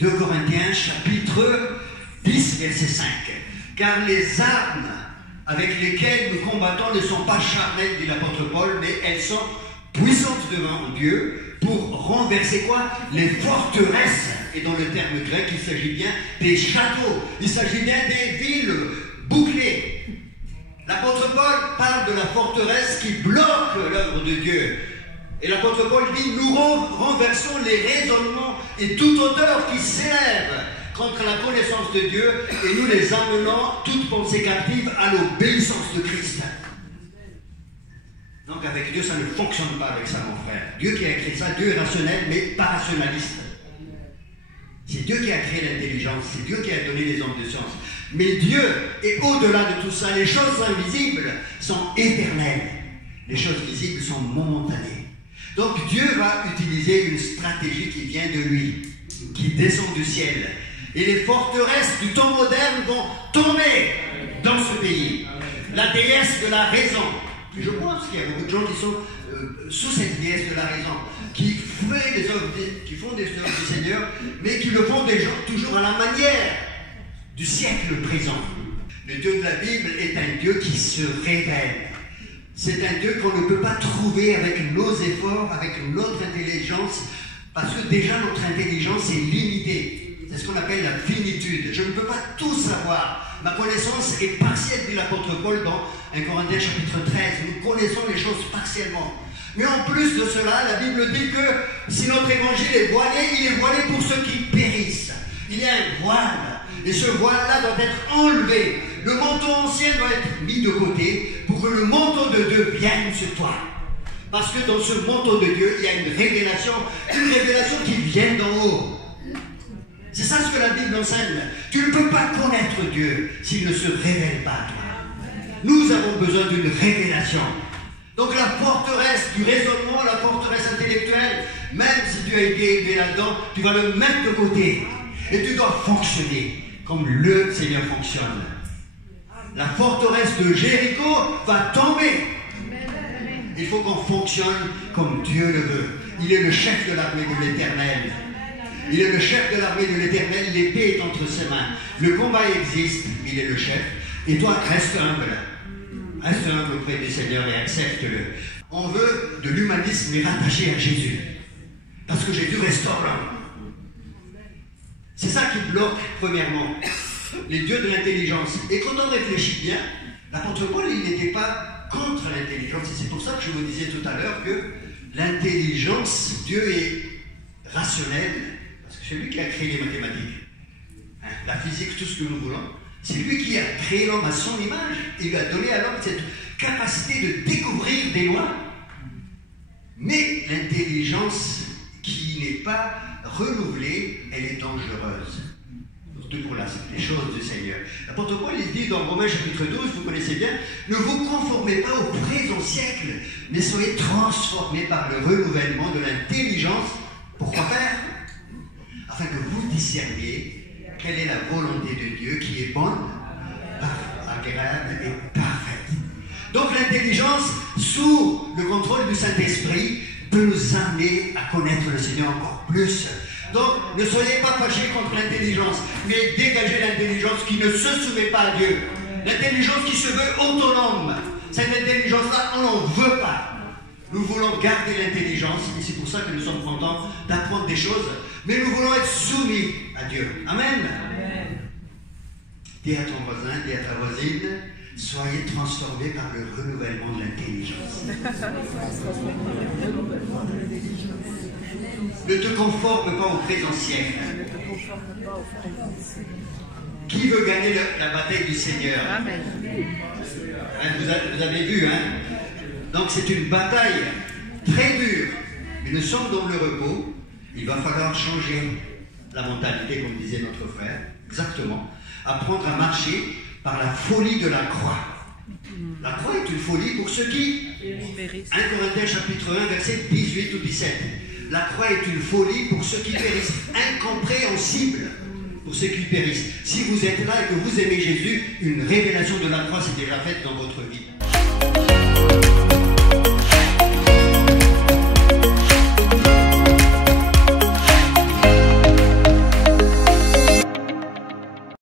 2 Corinthiens chapitre 10 verset 5. Car les armes avec lesquelles nous combattons ne sont pas charnelles, dit l'apôtre Paul, mais elles sont puissantes devant Dieu pour renverser quoi? Les forteresses. Et dans le terme grec, il s'agit bien des châteaux, il s'agit bien des villes bouclées. L'apôtre Paul parle de la forteresse qui bloque l'œuvre de Dieu. Et l'apôtre Paul dit, nous renversons les raisonnements et toute hauteur qui s'élève contre la connaissance de Dieu et nous les amenons, toute pensée captive, à l'obéissance de Christ. Donc avec Dieu, ça ne fonctionne pas avec ça, mon frère. Dieu qui a créé ça, Dieu est rationnel, mais pas rationaliste. C'est Dieu qui a créé l'intelligence, c'est Dieu qui a donné les hommes de science. Mais Dieu est au-delà de tout ça. Les choses invisibles sont éternelles. Les choses visibles sont momentanées. Donc Dieu va utiliser une stratégie qui vient de lui, qui descend du ciel. Et les forteresses du temps moderne vont tomber dans ce pays. La déesse de la raison. Je pense qu'il y a beaucoup de gens qui sont sous cette déesse de la raison, qui font des œuvres du Seigneur, mais qui le font toujours à la manière du siècle présent. Le Dieu de la Bible est un Dieu qui se révèle. C'est un Dieu qu'on ne peut pas trouver avec nos efforts, avec notre intelligence, parce que déjà notre intelligence est limitée. C'est ce qu'on appelle la finitude. Je ne peux pas tout savoir. Ma connaissance est partielle, dit l'apôtre Paul dans 1 Corinthiens chapitre 13. Nous connaissons les choses partiellement. Mais en plus de cela, la Bible dit que si notre évangile est voilé, il est voilé pour ceux qui périssent. Il y a un voile. Et ce voile-là doit être enlevé. Le manteau ancien doit être mis de côté pour que le manteau de Dieu vienne sur toi. Parce que dans ce manteau de Dieu, il y a une révélation qui vient d'en haut. C'est ça ce que la Bible enseigne. Tu ne peux pas connaître Dieu s'il ne se révèle pas à toi. Nous avons besoin d'une révélation. Donc la forteresse du raisonnement, la forteresse intellectuelle, même si tu as été élevé là-dedans, tu vas le mettre de côté. Et tu dois fonctionner comme le Seigneur fonctionne. La forteresse de Jéricho va tomber. Il faut qu'on fonctionne comme Dieu le veut. Il est le chef de l'armée de l'Éternel. Il est le chef de l'armée de l'Éternel. L'épée est entre ses mains. Le combat existe. Il est le chef. Et toi, reste humble. Reste humble auprès du Seigneur et accepte-le. On veut de l'humanisme mais rattaché à Jésus. Parce que Jésus restaure l'homme. C'est ça qui bloque, premièrement, les dieux de l'intelligence. Et quand on réfléchit bien, l'apôtre Paul, il n'était pas contre l'intelligence. Et c'est pour ça que je vous disais tout à l'heure que l'intelligence, Dieu est rationnel, parce que c'est lui qui a créé les mathématiques. Hein, la physique, tout ce que nous voulons. C'est lui qui a créé l'homme à son image. Il lui a donné à l'homme cette capacité de découvrir des lois. Mais l'intelligence qui n'est pas renouvelée, elle est dangereuse. Surtout pour les choses du Seigneur. L'apôtre Paul, il dit dans Romains chapitre 12, vous connaissez bien, ne vous conformez pas au présent siècle, mais soyez transformés par le renouvellement de l'intelligence. Pourquoi faire? Afin que vous discerniez quelle est la volonté de Dieu qui est bonne, agréable et parfaite. Donc l'intelligence, sous le contrôle du Saint-Esprit, peut nous amener à connaître le Seigneur encore plus. Donc, ne soyez pas fâchés contre l'intelligence, mais dégagez l'intelligence qui ne se soumet pas à Dieu. L'intelligence qui se veut autonome. Cette intelligence-là, on n'en veut pas. Nous voulons garder l'intelligence, et c'est pour ça que nous sommes contents d'apprendre des choses, mais nous voulons être soumis à Dieu. Amen. Amen. Dis à ton voisin, dis à ta voisine, soyez transformés par le renouvellement de l'intelligence. Ne te conforme pas au présent siècle. Qui veut gagner la bataille du Seigneur? Amen. Hein, vous avez vu, hein? Donc c'est une bataille très dure. Mais nous sommes dans le repos. Il va falloir changer la mentalité, comme disait notre frère. Exactement. Apprendre à marcher par la folie de la croix. La croix est une folie pour ceux qui... 1 Corinthiens chapitre 1, verset 18 ou 17. La croix est une folie pour ceux qui périssent. Incompréhensible pour ceux qui périssent. Si vous êtes là et que vous aimez Jésus, une révélation de la croix s'est déjà faite dans votre vie.